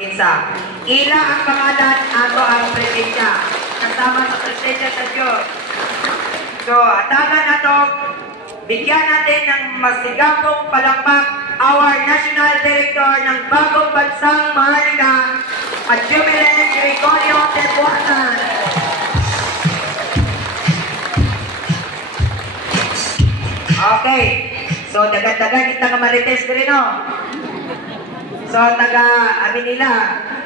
Isa. Ila ang pangalan ato ang presensya. Kasama sa presensya sa Diyos. So, atagan nato, bigyan natin ng masigapong palakpak our National Director ng Bagong Bansang Maharlika at Jubilee Gregorio Tepuatan. Okay. So, dagan-dagan kita nga marites ko rin, no? So, amin nila,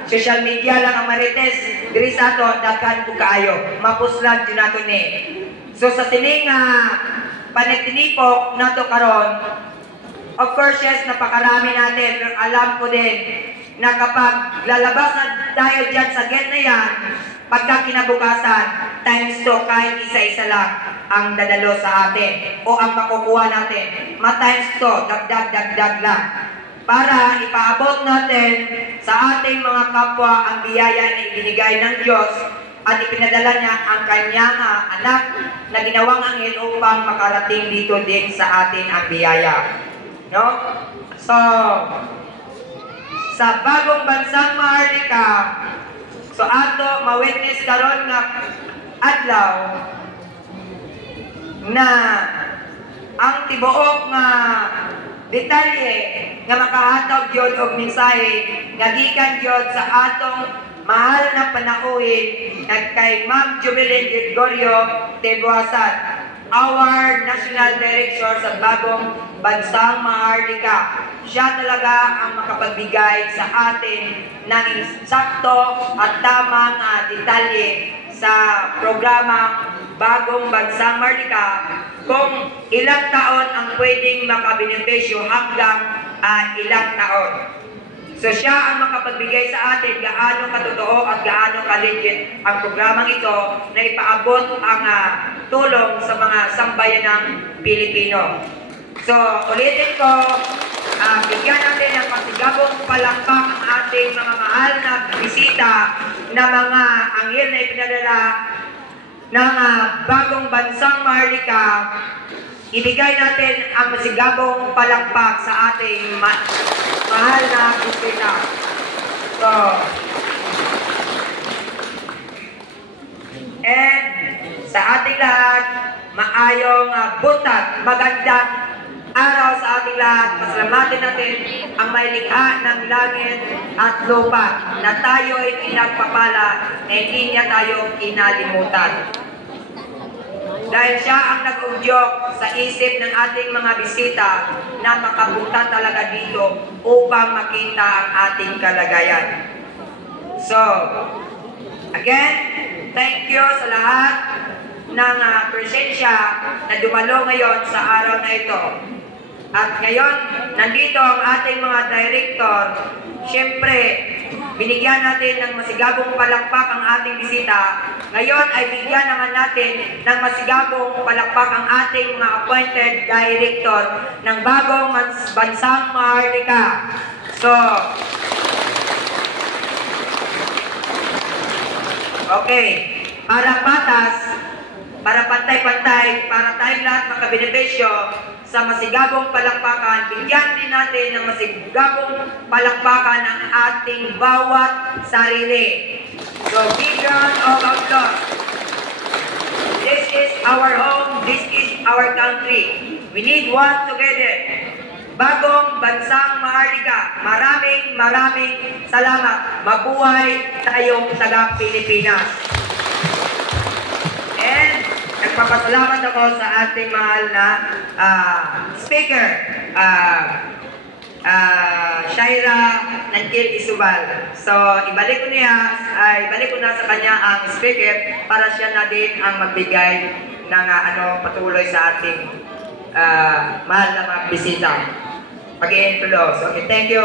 social media lang ang marites, diri sa ato, dagan ko kaayo, mapuslan din nato ni. So, sa sining panitinipok nato karon, of course, yes, napakarami natin, pero alam ko din na kapag lalabas na tayo dyan sa gate na yan, pagka kinabukasan, times 2, kahit isa-isa lang ang dadalo sa atin o ang makukuha natin. Ma-times 2, dagdag lang. Para ipaabot natin sa ating mga kapwa ang biyaya na ibinigay ng Diyos at ipinadala niya ang kanyang anak na ginawang anghel upang makarating dito din sa atin ang biyaya. No? So, sa Bagong Bansang Maharlika, so ato ma-witness karon nga adlaw na ang tibuok nga detalye nga makahatag gyud og mensahe nga gikan gyud sa atong mahal na panauhin kay Ma'am Jubilee Gregorio Tepuatan, our National Director sa Bagong Bansang Maharlika. Siya talaga ang makapagbigay sa atin ng sakto at tamang detalye sa programang Bagong Bansang Maharlika kung ilang taon ang pwedeng makabenepisyo hanggang ilang taon. So siya ang makapagbigay sa atin gaano katotoo at gaano ka-legit ang programang ito na ipaabot ang tulong sa mga sambayanang Pilipino. So ulitin ko, bigyan natin ng pasigabong palakpak ang ating mga mahal na bisita na mga anghel na ipinadala ng Bagong Bansang Maharlika. Ibigay natin ang masigabong palakpak sa ating mahal na bisita. So, and sa ating lahat, maayong buntag, magandang araw sa ating lahat. Pasalamatin natin ang may likha ng langit at lupa na tayo ay pinagpapala na hindi niya tayo kinalimutan. Dahil siya ang nag-udyok sa isip ng ating mga bisita na makapunta talaga dito upang makita ang ating kalagayan. So, again, thank you sa lahat ng presensya na dumalo ngayon sa araw na ito. At ngayon, nandito ang ating mga director. Siyempre, binigyan natin ng masigabong palakpak ang ating bisita. Ngayon ay bigyan naman natin ng masigabong palakpak ang ating mga appointed director ng Bagong Bansang Maharlika. So, okay, para patas, para pantay-pantay, para tayong lahat makabenepisyo sa masigabong palakpakan, bigyan din natin ng masigabong palakpakan ang ating bawat sarili. So, big round of applause. This is our home, this is our country. We need one together. Bagong Bansang Maharlika, maraming salamat. Mabuhay tayong taga Pilipinas. And nagpapasalamat ako sa ating mahal na speaker, Shaira Nantil Isubal. So, ibalik ko na sa kanya ang speaker para siya na din ang magbigay ng patuloy sa ating mahal na mga bisita. Pag-i-introduce. Okay, thank you.